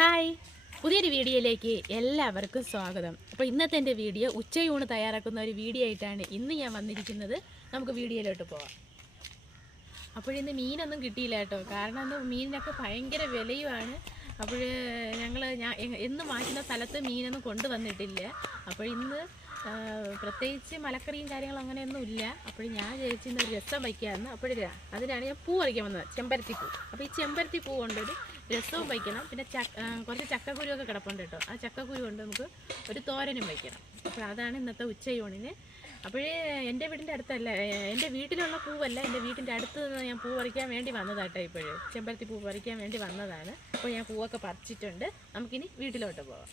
Hi. പുതിയൊരു വീഡിയോയിലേക്ക് എല്ലാവർക്കും സ്വാഗതം. അപ്പോൾ ഇന്നത്തെ എന്റെ വീഡിയോ ഉച്ചയൂണ് തയ്യാറാക്കുന്ന ഒരു വീഡിയോ ആയിട്ടാണ് ഇന്ന് ഞാൻ വന്നിരിക്കുന്നത്. നമുക്ക് വീഡിയോയിലോട്ട് പോവാം. അപ്പോഴിന്ന് മീനൊന്നും കിട്ടിയില്ല കേട്ടോ. കാരണം എന്താ മീനിനൊക്കെ ഭയങ്കര വിലയുമാണ്. അപ്പോൾ ഞങ്ങൾ ഞാൻ എന്ന് വാങ്ങിക്കുന്ന സ്ഥലത്ത് മീനൊന്നും കൊണ്ടുവന്നിട്ടില്ല. അപ്പോൾ ഇന്ന് പ്രത്യേകിച്ച് മലക്കറിയും കാര്യങ്ങളും അങ്ങനെയൊന്നും ഇല്ല. അപ്പോൾ ഞാൻ ജയിച്ചിരുന്ന ഒരു രസം വയ്ക്കാമെന്ന് അപ്പോഴേ അതിനാണ് ഞാൻ പൂ വരയ്ക്കാൻ വന്നത്. ചെമ്പരത്തി പൂ അപ്പോൾ ഈ ചെമ്പരത്തി പൂ കൊണ്ടൊരു രസവും വയ്ക്കണം. പിന്നെ ചക്ക കുറച്ച് ചക്കക്കുരുവൊക്കെ കിടപ്പുണ്ട് കേട്ടോ. ആ ചക്കക്കുരു കൊണ്ട് നമുക്ക് ഒരു തോരനും വയ്ക്കണം. അപ്പോൾ അതാണ് ഇന്നത്തെ ഉച്ചയൂണിന് അപ്പോഴേ എന്റെ വീടിന്റെ അടുത്തല്ല എന്റെ വീട്ടിലുള്ള പൂവല്ല എന്റെ വീട്ടിന്റെ അടുത്ത് നിന്ന് ഞാൻ പൂ പറിക്കാൻ വേണ്ടി വന്നതാട്ടോ ഇപ്പോഴേ. ചെമ്പരത്തി പൂ പറിക്കാൻ വേണ്ടി വന്നതാണ്. അപ്പോൾ ഞാൻ പൂവൊക്കെ പറിച്ചിട്ടുണ്ട്. നമുക്കിനി വീട്ടിലോട്ട് പോവാം.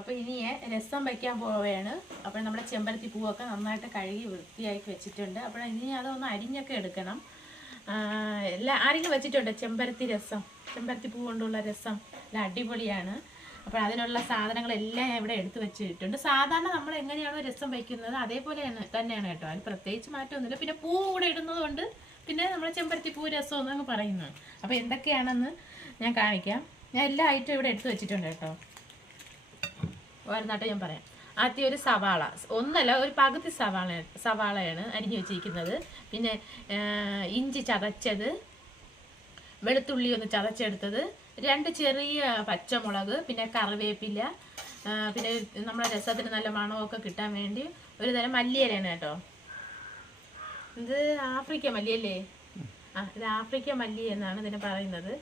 അപ്പോൾ ഇനിയെ രസം വയ്ക്കാൻ പോവുകയാണ്. അപ്പോൾ നമ്മുടെ ചെമ്പരത്തി പൂവൊക്കെ നന്നായിട്ട് കഴുകി വൃത്തിയാക്കി വെച്ചിട്ടുണ്ട്. അപ്പോൾ ഇനി അതൊന്ന് അരിഞ്ഞൊക്കെ എടുക്കണം. എല്ലാ ആരെങ്കിലും വെച്ചിട്ടുണ്ട് ചെമ്പരത്തി രസം? ചെമ്പരത്തി പൂ കൊണ്ടുള്ള രസം? എല്ലാം അടിപൊളിയാണ്. അപ്പോൾ അതിനുള്ള സാധനങ്ങളെല്ലാം ഇവിടെ എടുത്ത് വെച്ചിട്ടുണ്ട്. സാധാരണ നമ്മൾ എങ്ങനെയാണോ രസം വയ്ക്കുന്നത് അതേപോലെ തന്നെയാണ് കേട്ടോ. അതിൽ പ്രത്യേകിച്ച് മാറ്റമൊന്നുമില്ല. പിന്നെ പൂ കൂടെ ഇടുന്നതുകൊണ്ട് പിന്നെ നമ്മൾ ചെമ്പരത്തി പൂ രസം എന്നൊക്കെ പറയുന്നത്. അപ്പോൾ എന്തൊക്കെയാണെന്ന് ഞാൻ കാണിക്കാം. ഞാൻ എല്ലാ ഐറ്റവും ഇവിടെ എടുത്ത് വെച്ചിട്ടുണ്ട് കേട്ടോ. വരുന്നാട്ട് ഞാൻ പറയാം. ആദ്യം ഒരു സവാള. ഒന്നല്ല ഒരു പകുതി സവാള സവാളയാണ് അരിഞ്ഞു വെച്ചിരിക്കുന്നത്. പിന്നെ ഇഞ്ചി ചതച്ചത് വെളുത്തുള്ളി ഒന്ന് ചതച്ചെടുത്തത് രണ്ട് ചെറിയ പച്ചമുളക് പിന്നെ കറിവേപ്പില പിന്നെ നമ്മുടെ രസത്തിന് നല്ല മണമൊക്കെ കിട്ടാൻ വേണ്ടി ഒരു തരം മല്ലിയിലയാണ് കേട്ടോ. ഇത് ആഫ്രിക്ക മല്ലിയല്ലേ? ആ ഇത് ആഫ്രിക്ക മല്ലി എന്നാണ് ഇതിനെ പറയുന്നത്.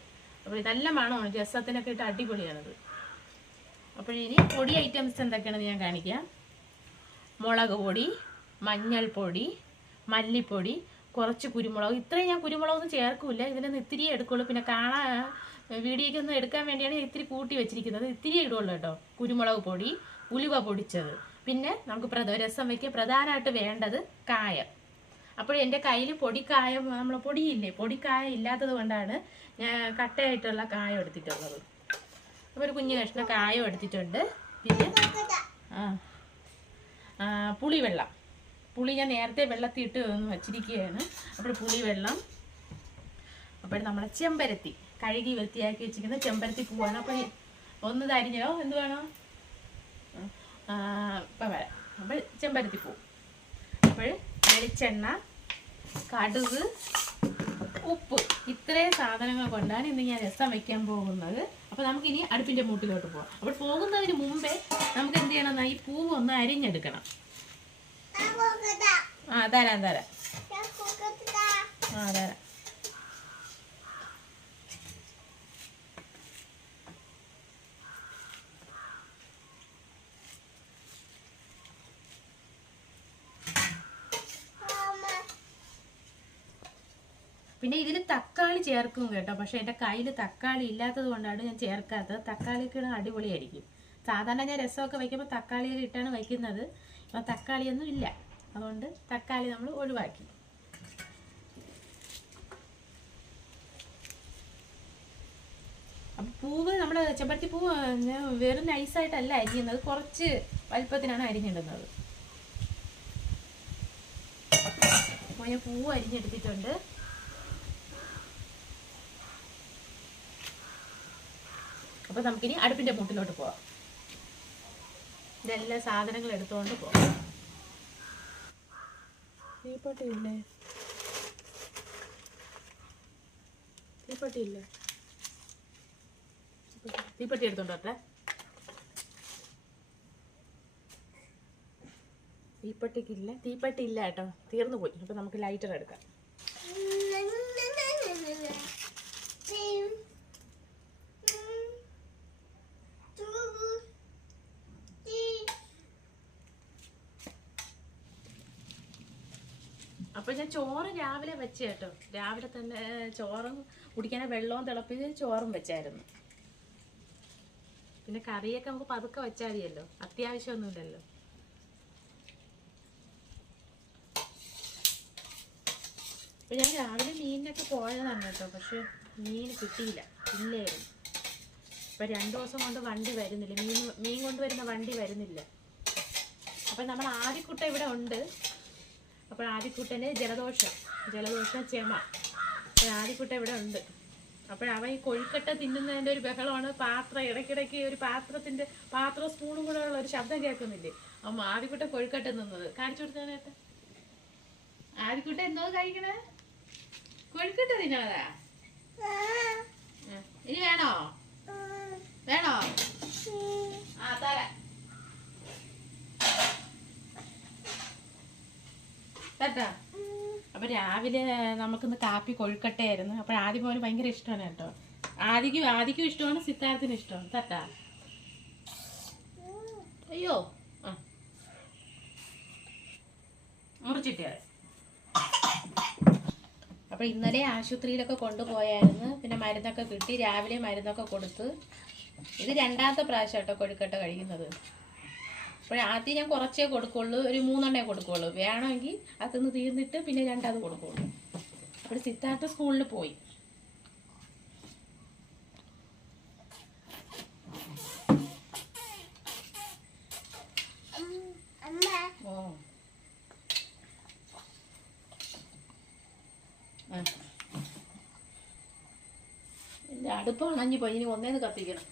അപ്പോൾ നല്ല മണമാണ് രസത്തിനൊക്കെ ഇട്ട് അടിപൊളിയാണിത്. അപ്പോൾ ഇനി പൊടി ഐറ്റംസ് എന്തൊക്കെയാണെന്ന് ഞാൻ കാണിക്കാം. മുളക് പൊടി മഞ്ഞൾപ്പൊടി മല്ലിപ്പൊടി കുറച്ച് കുരുമുളക്. ഇത്രയും ഞാൻ കുരുമുളകൊന്നും ചേർക്കില്ല. ഇതിനൊന്നും ഇത്തിരി എടുക്കുള്ളൂ. പിന്നെ കാണാൻ വീഡിയോയ്ക്ക് ഒന്ന് എടുക്കാൻ വേണ്ടിയാണ് ഇത്തിരി കൂട്ടി വെച്ചിരിക്കുന്നത്. ഇത്തിരി ഇടുള്ളൂ കേട്ടോ. കുരുമുളക് പൊടി ഉലുവ പൊടിച്ചത്. പിന്നെ നമുക്ക് പ്രധ രസം വയ്ക്കുക പ്രധാനമായിട്ട് വേണ്ടത് കായം. അപ്പോൾ എന്റെ കയ്യിൽ പൊടിക്കായം നമ്മൾ പൊടിയില്ലേ? പൊടിക്കായം ഇല്ലാത്തത് കൊണ്ടാണ് ഞാൻ കട്ടയായിട്ടുള്ള കായം എടുത്തിട്ടുള്ളത്. അപ്പോൾ ഒരു കുഞ്ഞു കഷ്ണം കായം എടുത്തിട്ടുണ്ട്. പിന്നെ ആ പുളിവെള്ളം. പുളി ഞാൻ നേരത്തെ വെള്ളത്തിൽ ഇട്ട് വച്ചിരിക്കുകയാണ്. അപ്പോൾ പുളിവെള്ളം അപ്പോൾ നമ്മളെ ചെമ്പരത്തി കഴുകി വൃത്തിയാക്കി വെച്ചിരിക്കുന്ന ചെമ്പരത്തി പൂവാണ്. അപ്പോൾ ഒന്ന് തരിഞ്ഞോ എന്ത് വേണോ? ഇപ്പം വരാം. അപ്പോൾ ചെമ്പരത്തി പൂ. അപ്പോൾ വെളിച്ചെണ്ണ കടുക് ഉപ്പ്. ഇത്രയും സാധനങ്ങൾ കൊണ്ടാണ് ഇന്ന് ഞാൻ രസം വെക്കാൻ പോകുന്നത്. അപ്പോൾ നമുക്കിനി അടുപ്പിന്റെ മൂട്ടിലോട്ട് പോകാം അപ്പോൾ പോകുന്നതിന് മുമ്പേ നമുക്ക് എന്ത് ചെയ്യണം? ഈ പൂവ് ഒന്ന് അരിഞ്ഞെടുക്കണം. ആ തരാം തരാം. ആ തരാം. പിന്നെ ഇതിൽ തക്കാളി ചേർക്കും കേട്ടോ. പക്ഷേ എന്റെ കയ്യിൽ തക്കാളി ഇല്ലാത്തത് കൊണ്ടാണ് ഞാൻ ചേർക്കാത്തത്. തക്കാളിയൊക്കെ ഇടുന്നത് അടിപൊളിയായിരിക്കും. സാധാരണ ഞാൻ രസമൊക്കെ വയ്ക്കുമ്പോൾ തക്കാളിയൊക്കെ ഇട്ടാണ് വയ്ക്കുന്നത്. ഇപ്പം തക്കാളിയൊന്നും ഇല്ല. അതുകൊണ്ട് തക്കാളി നമ്മൾ ഒഴിവാക്കി. അപ്പം പൂവ് നമ്മൾ ചെമ്പരത്തി പൂവ് വെറും നൈസായിട്ടല്ല അരിയുന്നത്. കുറച്ച് വലുപ്പത്തിനാണ് അരിഞ്ഞിടുന്നത്. അപ്പോൾ ഞാൻ പൂവ് അരിഞ്ഞെടുത്തിട്ടുണ്ട്. അപ്പോൾ നമുക്കിനി അടുപ്പിന്റെ മുട്ടിലോട്ട് പോവാം. ഇതെല്ലാ സാധനങ്ങൾ എടുത്തുകൊണ്ട് പോവാം. തീപ്പട്ടി ഇല്ലേ? തീപ്പട്ടി ഇല്ലേ? തീപ്പട്ടി എടുത്തോണ്ട് വരട്ടെ. തീപ്പട്ടിക്കില്ല? തീപ്പട്ടി ഇല്ല കേട്ടോ. തീർന്നു പോയി. അപ്പോൾ നമുക്ക് ലൈറ്റർ എടുക്കാം അപ്പോൾ ഞാൻ ചോറ് രാവിലെ വെച്ച കേട്ടോ. രാവിലെ തന്നെ ചോറും കുടിക്കാൻ വെള്ളവും തിളപ്പിച്ച് ചോറും വെച്ചായിരുന്നു. പിന്നെ കറിയൊക്കെ നമുക്ക് പതുക്കെ വെച്ചാൽ മതിയല്ലോ. അത്യാവശ്യമൊന്നുമില്ലല്ലോ. ഞാൻ രാവിലെ മീനിനൊക്കെ പോയതാണ് കേട്ടോ പക്ഷെ മീൻ കിട്ടിയില്ല. ഇല്ലായിരുന്നു. ഇപ്പൊ രണ്ട് ദിവസം കൊണ്ട് വണ്ടി വരുന്നില്ല. മീൻ മീൻ കൊണ്ടുവരുന്ന വണ്ടി വരുന്നില്ല. അപ്പൊ നമ്മൾ ആദ്യക്കുട്ട ഇവിടെ ഉണ്ട്. അപ്പോൾ ആദിക്കുട്ടന് ജലദോഷം ജലദോഷം ചെമ ആദ്യക്കുട്ട ഇവിടെ ഉണ്ട്. അപ്പോൾ അവൻ ഈ കൊഴുക്കട്ട തിന്നുന്നതിന്റെ ഒരു ബഹളമാണ്. പാത്രം ഇടയ്ക്കിടയ്ക്ക് ഒരു പാത്രത്തിന്റെ പാത്രം സ്പൂണും കൂടെ ഉള്ള ഒരു ശബ്ദം കേൾക്കുന്നില്ലേ? അപ്പം ആദിക്കുട്ട കൊഴുക്കട്ട തിന്നത് കാണിച്ചു കൊടുത്തേ ആദിക്കുട്ട എന്തോ കഴിക്കണേ? കൊഴുക്കട്ട തിന്നതാ ഇനി വേണോ? വേണോ? ആ തരാം. അപ്പൊ രാവിലെ നമുക്കിന്ന് കാപ്പി കൊഴുക്കട്ടയായിരുന്നു. അപ്പൊ ആദ്യം പോലെ ഭയങ്കര ഇഷ്ടമാണ് കേട്ടോ. ആദിക്കും ആദിക്കും ഇഷ്ടമാണ് സിദ്ധാർത്ഥിനും ഇഷ്ടമാണ്. തട്ടാ അയ്യോ. ആ. മുറിച്ചിട്ടേ അപ്പൊ ഇന്നലെ ആശുപത്രിയിലൊക്കെ കൊണ്ടുപോയായിരുന്നു. പിന്നെ മരുന്നൊക്കെ കിട്ടി. രാവിലെ മരുന്നൊക്കെ കൊടുത്ത്. ഇത് രണ്ടാമത്തെ പ്രാവശ്യം കേട്ടോ കൊഴുക്കട്ട കഴിക്കുന്നത്. അപ്പോൾ ആദ്യം ഞാൻ കുറച്ചേ കൊടുക്കുള്ളൂ ഒരു മൂന്നെണ്ണേ കൊടുക്കുള്ളൂ. വേണമെങ്കിൽ അതൊന്ന് തീർന്നിട്ട് പിന്നെ രണ്ടത് കൊടുക്കുള്ളൂ. അപ്പോൾ സിദ്ധാർത്ഥ സ്കൂളിൽ പോയി. അടുപ്പ് അണഞ്ഞു പോയി. ഇനി ഒന്നേന്ന് കത്തിക്കണം.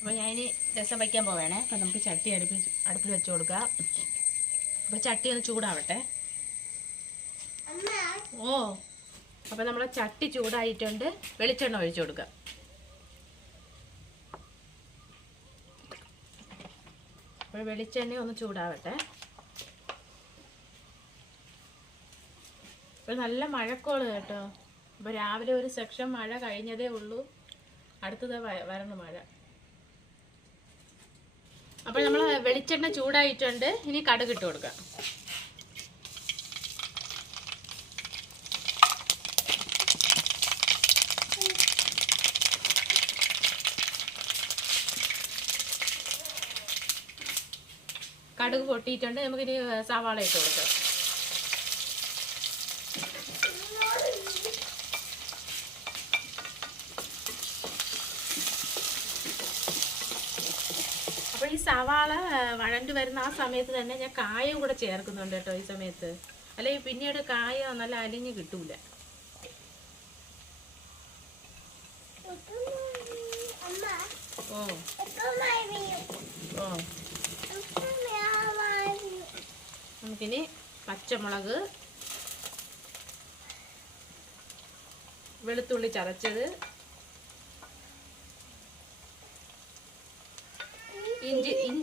അപ്പോൾ ഞാനിനി രസം വയ്ക്കാൻ പോവേണേ. അപ്പം നമുക്ക് ചട്ടി അടുപ്പിൽ അടുപ്പിൽ വെച്ച് കൊടുക്കാം. അപ്പോൾ ചട്ടി ഒന്ന് ചൂടാവട്ടെ. ഓ അപ്പോൾ നമ്മളെ ചട്ടി ചൂടായിട്ടുണ്ട്. വെളിച്ചെണ്ണ ഒഴിച്ചു കൊടുക്കാം. അപ്പോൾ വെളിച്ചെണ്ണ ഒന്ന് ചൂടാവട്ടെ. ഇപ്പോൾ നല്ല മഴക്കോൾ കേട്ടോ. അപ്പോൾ രാവിലെ ഒരു സെക്ഷൻ മഴ കഴിഞ്ഞതേ ഉള്ളൂ. അടുത്തത് വരണം മഴ. അപ്പോൾ നമ്മൾ വെളിച്ചെണ്ണ ചൂടായിട്ടുണ്ട്. ഇനി കടുക് ഇട്ട് കൊടുക്കാം. കടുക് പൊട്ടിയിട്ടുണ്ട്. നമുക്കിനി സവാള ഇട്ട് കൊടുക്കാം അപ്പോൾ ഈ സവാള വഴണ്ട് വരുന്ന ആ സമയത്ത് തന്നെ ഞാൻ കായം കൂടെ ചേർക്കുന്നുണ്ട് കേട്ടോ ഈ സമയത്ത്. അല്ലെങ്കിൽ പിന്നീട് കായ നല്ല അലിഞ്ഞ് കിട്ടൂല. ഓ. നമുക്കിനി പച്ചമുളക് വെളുത്തുള്ളി ചതച്ചത്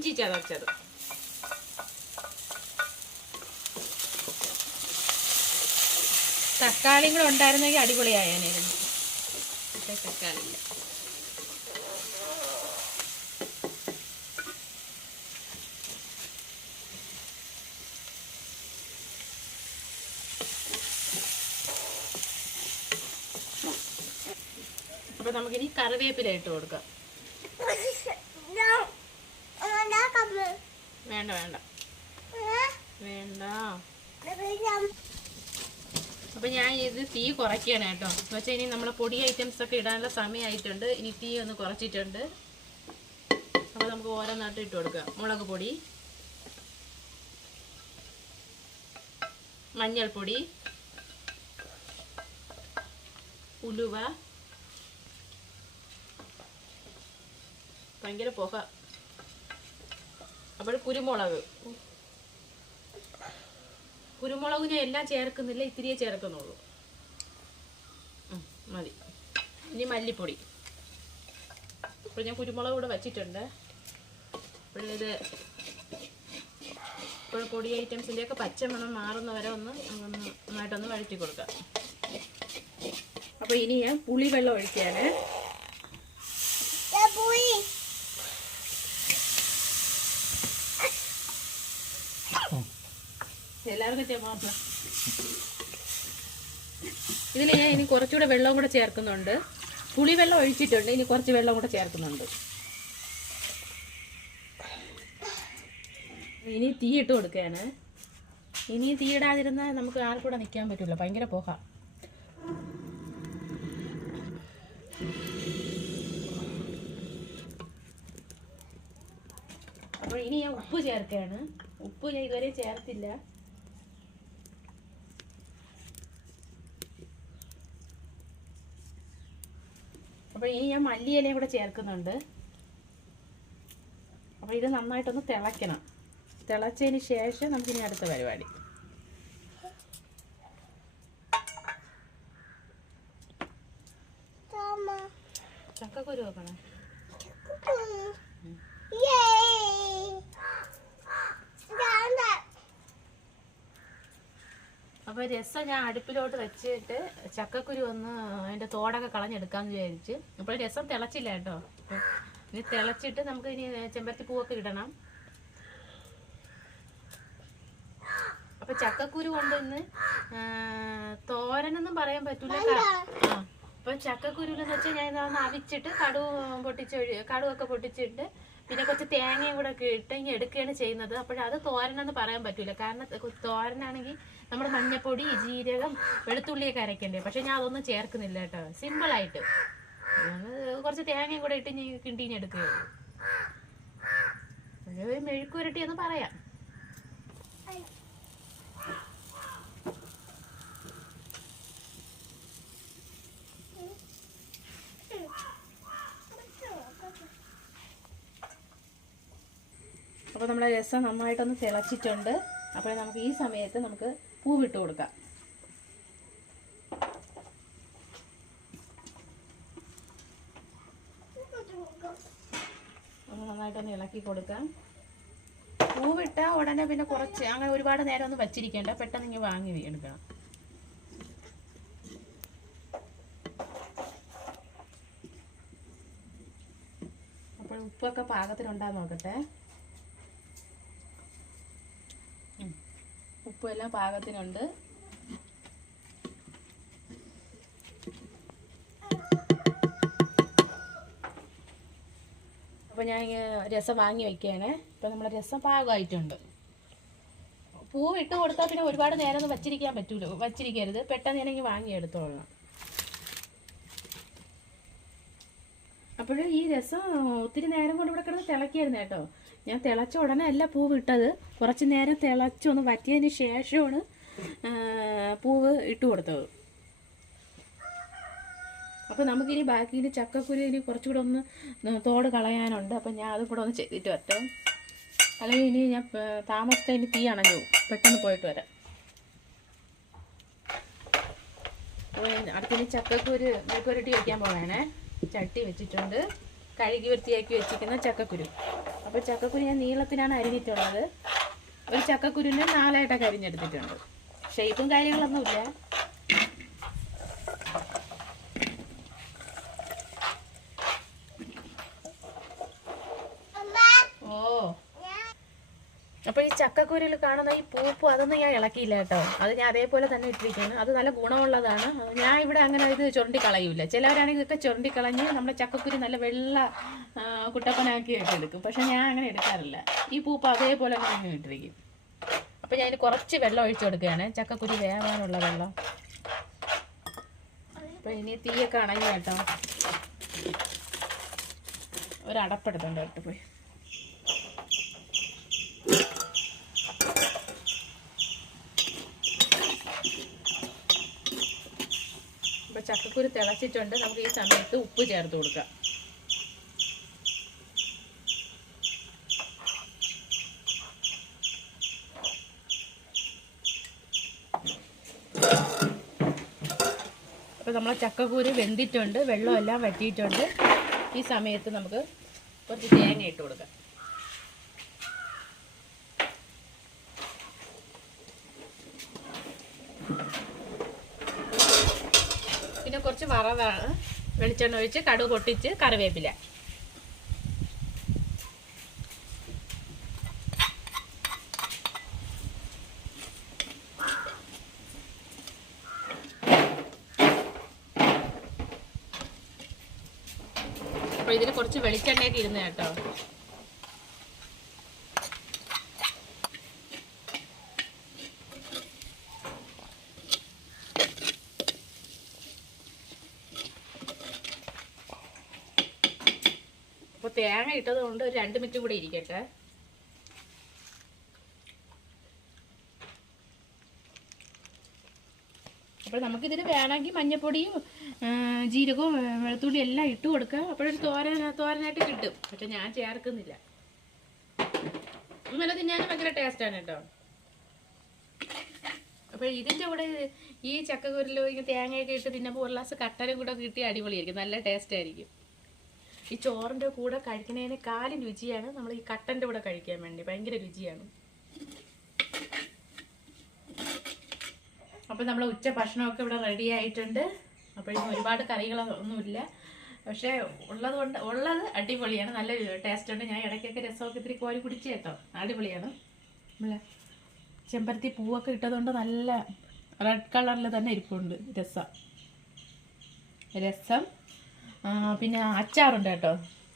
ഇഞ്ചി തക്കാളിയും കൂടെ ഉണ്ടായിരുന്നെങ്കിൽ അടിപൊളിയായേനായിരുന്നു തക്കാളി അപ്പൊ നമുക്കിനി കറിവേപ്പില ഇട്ട് കൊടുക്കാം. വേണ്ട വേണ്ട. വേണ്ട. അപ്പൊ ഞാൻ ഇത് തീ കുറയ്ക്കുകയാണ് കേട്ടോ. എന്ന് വെച്ചാൽ ഇനി നമ്മൾ പൊടി ഐറ്റംസ് ഒക്കെ ഇടാനുള്ള സമയമായിട്ടുണ്ട് ഇനി തീ ഒന്ന് കുറച്ചിട്ടുണ്ട്. അപ്പൊ നമുക്ക് ഓരോന്നായിട്ട് ഇട്ട് കൊടുക്കാം. മുളക് പൊടി മഞ്ഞൾപ്പൊടി ഉലുവ ഭയങ്കര പുക. അപ്പോൾ കുരുമുളക്. കുരുമുളക് ഞാൻ എല്ലാം ചേർക്കുന്നില്ല ഇത്തിരിയെ ചേർക്കുന്നുള്ളൂ. മതി. ഇനി മല്ലിപ്പൊടി. അപ്പോൾ ഞാൻ കുരുമുളക് കൂടെ വച്ചിട്ടുണ്ട്. അപ്പോഴിത് ഇപ്പോൾ പൊടി ഐറ്റംസിന്റെയൊക്കെ പച്ചമണം മാറുന്ന വരെ ഒന്ന് നന്നായിട്ടൊന്ന് വഴറ്റി കൊടുക്കാം. അപ്പോൾ ഇനി ഞാൻ പുളിവെള്ളം ഒഴിക്കുകയാണ്. ഇതിൽ ഞാൻ ഇനി കുറച്ചുകൂടെ വെള്ളവും കൂടെ ചേർക്കുന്നുണ്ട്. പുളി വെള്ളം ഒഴിച്ചിട്ടുണ്ട്. ഇനി കുറച്ച് വെള്ളം കൂടെ ചേർക്കുന്നുണ്ട്. ഇനി തീ ഇട്ട് കൊടുക്കുകയാണ്. ഇനി തീ ഇടാതിരുന്നാൽ നമുക്ക് ആർക്കൂടെ നിൽക്കാൻ പറ്റില്ല ഭയങ്കര പോക അപ്പോൾ ഇനി ഞാൻ ഉപ്പ് ചേർക്കുകയാണ്. ഉപ്പ് ഞാൻ ഇതുവരെ ചേർത്തില്ല. അപ്പോൾ ഇനി ഞാൻ മല്ലിയിലയും കൂടെ ചേർക്കുന്നുണ്ട്. അപ്പോൾ ഇത് നന്നായിട്ടൊന്ന് തിളയ്ക്കണം. തിളച്ചതിന് ശേഷം നമുക്കിനി അടുത്ത പരിപാടി. ചക്കക്കുരു വെക്കണം അപ്പോൾ രസം ഞാൻ അടുപ്പിലോട്ട് വെച്ചിട്ട് ചക്കക്കുരു ഒന്ന് അതിന്റെ തോടൊക്കെ കളഞ്ഞെടുക്കാന്ന് വിചാരിച്ച്. അപ്പോൾ രസം തിളച്ചില്ല കേട്ടോ. ഇനി തിളച്ചിട്ട് നമുക്ക് ഇനി ചെമ്പരത്തി പൂവൊക്കെ ഇടണം. അപ്പൊ ചക്കക്കുരു കൊണ്ട് ഇന്ന് തോരനൊന്നും പറയാൻ പറ്റൂല അപ്പൊ ചക്കക്കുരുന്ന് വെച്ചാൽ ഞാൻ ഇതൊന്ന് അവിച്ചിട്ട് കടുവ് പൊട്ടിച്ചൊഴി കടുവൊക്കെ പൊട്ടിച്ചിട്ട് പിന്നെ കുറച്ച് തേങ്ങയും കൂടെ ഒക്കെ ഇട്ട് ഇനി എടുക്കുകയാണ് ചെയ്യുന്നത്. അപ്പോഴത് തോരനെന്ന് പറയാൻ പറ്റില്ല കാരണം തോരനാണെങ്കിൽ നമ്മുടെ മഞ്ഞപ്പൊടി ജീരകം വെളുത്തുള്ളിയൊക്കെ അരയ്ക്കണ്ടേ. പക്ഷെ ഞാൻ അതൊന്നും ചേർക്കുന്നില്ല കേട്ടോ. സിമ്പിളായിട്ട് കുറച്ച് തേങ്ങയും കൂടെ ഇട്ട് ഞാൻ കിണ്ടിഞ്ഞെടുക്കുകയുള്ളൂ ഒരു മെഴുക്കുരട്ടി എന്ന് പറയാം. അപ്പോൾ നമ്മുടെ രസം നന്നായിട്ടൊന്ന് തിളച്ചിട്ടുണ്ട്. അപ്പോൾ നമുക്ക് ഈ സമയത്ത് നമുക്ക് പൂവിട്ട് കൊടുക്കാം. ഒന്ന് നന്നായിട്ടൊന്ന് ഇളക്കി കൊടുക്കാം. പൂവിട്ട ഉടനെ പിന്നെ കുറച്ച് അങ്ങനെ ഒരുപാട് നേരം ഒന്നും വച്ചിരിക്കേണ്ട. പെട്ടെന്ന് ഇങ്ങനെ വാങ്ങി എടുക്കണം. അപ്പോൾ ഉപ്പൊക്കെ പാകത്തിനുണ്ടാ നോക്കട്ടെ. ഉപ്പും എല്ലാം പാകത്തിനുണ്ട്. അപ്പോൾ ഞാൻ രസം വാങ്ങി വയ്ക്കുകയാണേ ഇപ്പം നമ്മുടെ രസം പാകമായിട്ടുണ്ട്. പൂവ് ഇട്ട് കൊടുത്താൽ പിന്നെ ഒരുപാട് നേരം ഒന്നും വച്ചിരിക്കാൻ പറ്റൂല. വച്ചിരിക്കരുത്. പെട്ടെന്ന് ഞാനെങ്കിൽ വാങ്ങി എടുത്തോളാം. അപ്പോൾ ഈ രസം ഒത്തിരി നേരം കൊണ്ട് ഇവിടെ കിടന്ന് തിളക്കിയായിരുന്നു കേട്ടോ. ഞാൻ തിളച്ച ഉടനെ അല്ല പൂവ് ഇട്ടത്. കുറച്ച് നേരം തിളച്ചൊന്ന് വറ്റിയതിന് ശേഷമാണ് പൂവ് ഇട്ട് കൊടുത്തത്. അപ്പോൾ നമുക്കിനി ബാക്കിയിൽ ചക്കക്കുരു ഇനി കുറച്ചുകൂടെ ഒന്ന് തോട് കളയാനുണ്ട്. അപ്പം ഞാൻ അതും കൂടെ ഒന്ന് ചെയ്തിട്ട് വരട്ടെ. അല്ലെങ്കിൽ ഇനി ഞാൻ താമസത്തെ ഇനി തീ അണഞ്ഞു പെട്ടെന്ന് പോയിട്ട് വരാം. അടുത്തിനി ചക്കക്കുരു മെഴുക്കുരട്ടി വയ്ക്കാൻ പോവേണേ. ചട്ടി വെച്ചിട്ടുണ്ട്. കഴുകി വൃത്തിയാക്കി വെച്ചിരിക്കുന്ന ചക്കക്കുരു. അപ്പോൾ ചക്കക്കുരു ഞാൻ നീളത്തിനാണ് അരിഞ്ഞിട്ടുള്ളത്. ഒരു ചക്കക്കുരുവിനെ നാലായിട്ടൊക്കെ അരിഞ്ഞെടുത്തിട്ടുണ്ട്. ഷേപ്പും കാര്യങ്ങളൊന്നുമില്ല ഓ അപ്പോൾ ഈ ചക്കക്കുരുയിൽ കാണുന്ന ഈ പൂപ്പ് അതൊന്നും ഞാൻ ഇളക്കിയില്ല കേട്ടോ. അത് ഞാൻ അതേപോലെ തന്നെ ഇട്ടിരിക്കുകയാണ്. അത് നല്ല ഗുണമുള്ളതാണ്. ഞാൻ ഇവിടെ അങ്ങനെ ഇത് ചുരണ്ടി കളയൂല ചിലവരാണെങ്കിൽ ഇതൊക്കെ ചുരണ്ടി കളഞ്ഞ് നമ്മുടെ ചക്കക്കുരു നല്ല വെള്ള കുട്ടപ്പനാക്കിയൊക്കെ എടുക്കും. പക്ഷെ ഞാൻ അങ്ങനെ എടുക്കാറില്ല. ഈ പൂപ്പ് അതേപോലെ അങ്ങനെ ഇട്ടിരിക്കും. അപ്പോൾ ഞാൻ കുറച്ച് വെള്ളം ഒഴിച്ചു കൊടുക്കുകയാണ്. ചക്കക്കുരു വേവാനുള്ള വെള്ളം. അപ്പോൾ ഇനി തീയൊക്കെ അണങ്ങി കേട്ടോ. ഒരടപ്പെടുത്തുണ്ട് കേട്ടോ പോയി. ചക്കക്കുരു തിളച്ചിട്ടുണ്ട്. നമുക്ക് ഈ സമയത്ത് ഉപ്പ് ചേർത്ത് കൊടുക്കാം. അപ്പോൾ നമ്മളെ ചക്കക്കൂര് വെന്തിട്ടുണ്ട്. വെള്ളമെല്ലാം വറ്റിയിട്ടുണ്ട്. ഈ സമയത്ത് നമുക്ക് കുറച്ച് തേങ്ങ ഇട്ട് കൊടുക്കാം. പിന്നെ വെളിച്ചെണ്ണ ഒഴിച്ച് കടുക് പൊട്ടിച്ച് കറിവേപ്പില. അപ്പോൾ ഇതിൽ കുറച്ച് വെളിച്ചെണ്ണയൊക്കെ ഇരുന്ന് കേട്ടോ അപ്പോൾ തേങ്ങ ഇട്ടത് കൊണ്ട് ഒരു രണ്ട് മിനിറ്റ് കൂടെ ഇരിക്കട്ടെ. അപ്പോൾ നമുക്കിതിൽ വേണമെങ്കിൽ മഞ്ഞപ്പൊടിയും ജീരകവും വെളുത്തുള്ളി എല്ലാം ഇട്ട് കൊടുക്കുക അപ്പോഴൊരു തോരൻ തോരനായിട്ട് കിട്ടും. പക്ഷെ ഞാൻ ചേർക്കുന്നില്ല. ഇന്നലെ തിന്നാനും ഭയങ്കര ടേസ്റ്റാണ് കേട്ടോ. അപ്പോൾ ഇതിന്റെ കൂടെ ഈ ചക്കക്കുരിലോ ഇങ്ങനെ തേങ്ങയൊക്കെ ഇട്ട് തിന്നപ്പോൾ ഒരു ഗ്ലാസ് കട്ടനും കൂടെ കിട്ടി അടിപൊളിയായിരിക്കും. നല്ല ടേസ്റ്റ് ആയിരിക്കും. ഈ ചോറിന്റെ കൂടെ കഴിക്കുന്നതിന് കാലും രുചിയാണ്. നമ്മൾ ഈ കട്ടന്റെ കൂടെ കഴിക്കാൻ വേണ്ടി. ഭയങ്കര രുചിയാണ്. അപ്പോൾ നമ്മൾ ഉച്ച ഭക്ഷണമൊക്കെ ഇവിടെ റെഡി ആയിട്ടുണ്ട്. അപ്പോഴും ഒരുപാട് കറികളൊന്നുമില്ല പക്ഷേ ഉള്ളത് കൊണ്ട് ഉള്ളത് അടിപൊളിയാണ്. നല്ല ടേസ്റ്റ് ഉണ്ട്. ഞാൻ ഇടയ്ക്കൊക്കെ രസമൊക്കെ ഇത്തിരി കോരി കുടിച്ച് കേട്ടോ. അടിപൊളിയാണ്. നമ്മളെ ചെമ്പരത്തി പൂവൊക്കെ ഇട്ടതുകൊണ്ട് നല്ല റെഡ് കളറിൽ തന്നെ ഇരിപ്പുണ്ട്. രസം. രസം. പിന്നെ അച്ചാറുണ്ട് കേട്ടോ.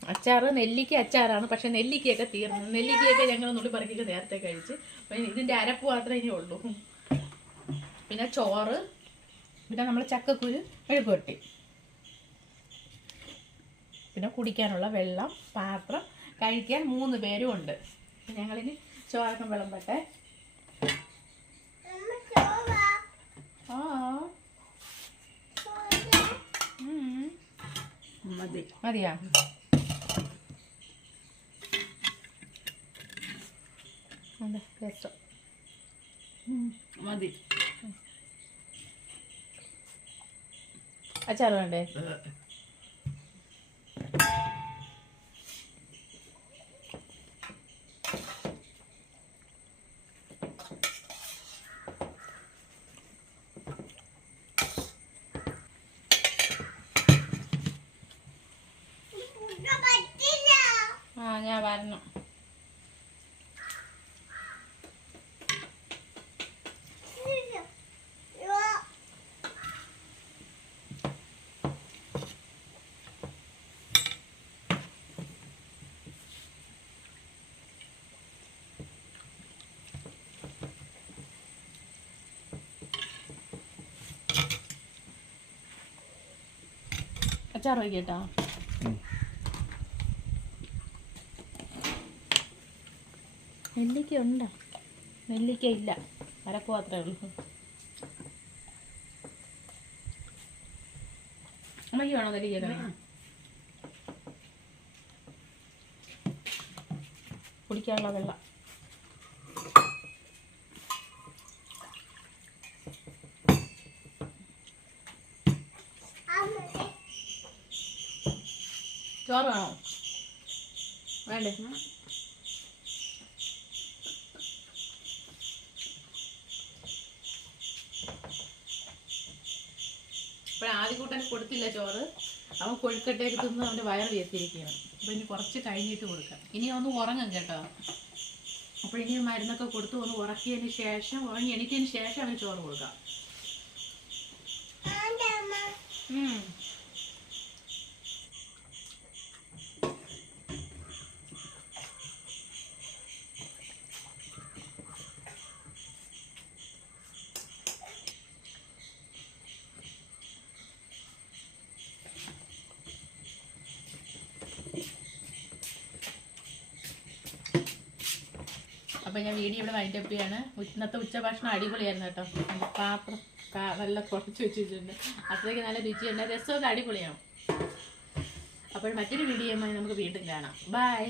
അച്ചാർ നെല്ലിക്ക അച്ചാറാണ്. പക്ഷെ നെല്ലിക്കയൊക്കെ തീർന്നു. നെല്ലിക്കയൊക്കെ ഞങ്ങൾ നുള്ളിപ്പറക്കിക്ക് നേരത്തെ കഴിച്ച്. പിന്നെ ഇതിന്റെ അരപ്പ് മാത്രമേ ഇനി ഉള്ളൂ. പിന്നെ ചോറ് പിന്നെ നമ്മൾ ചക്കക്കുരു മെഴുകുവരട്ടി പിന്നെ കുടിക്കാനുള്ള വെള്ളം പാത്രം കഴിക്കാൻ മൂന്ന് പേരും ഉണ്ട്. ഞങ്ങളിനി ചോറൊക്കെ വിളമ്പട്ടെ. ആ. മതി. മതിയാ. മതി. അച്ചാർ വേണ്ടേ ആ ഞാൻ വരണം അച്ചാർ വയ്ക്കട്ടാ നെല്ലിക്ക ഉണ്ടോ നെല്ലിക്ക ഇല്ല അരക്ക് മാത്രമേ ഉള്ളൂ. അമ്മയ്ക്ക് വേണോ നെല്ലിക്ക? കുടിക്കാനുള്ള വെള്ളം. ചോറ്? വേണോ വേണ്ടേ കൊടുത്തില്ല ചോറ്. അവൻ കൊഴുക്കട്ടേക്ക് തിന്ന് അവന്റെ വയറ് വീർത്തിരിക്കുകയാണ് അപ്പോൾ ഇനി കുറച്ച് കഴിഞ്ഞിട്ട് കൊടുക്കാം. ഇനി ഒന്ന് ഉറങ്ങും കേട്ടോ. അപ്പോൾ ഇനി മരുന്നൊക്കെ കൊടുത്ത് ഒന്ന് ഉറക്കിയതിന് ശേഷം ഉറങ്ങി എണീറ്റതിന് ശേഷം അവന് ചോറ് കൊടുക്കാം. അപ്പോൾ ഞാൻ വീഡിയോ ഇവിടെ വൈൻഡപ്പ് ചെയ്യാണ്. ഇന്നത്തെ ഉച്ചഭക്ഷണം അടിപൊളിയായിരുന്നു കേട്ടോ. പാത്രം നല്ല കുറച്ച് വെച്ചിട്ടുണ്ട്. അത്രയ്ക്ക് നല്ല രുചിയുണ്ട് രസമൊക്കെ അടിപൊളിയാവും. അപ്പോൾ മറ്റൊരു വീഡിയോയുമായി നമുക്ക് വീണ്ടും കാണാം. ബൈ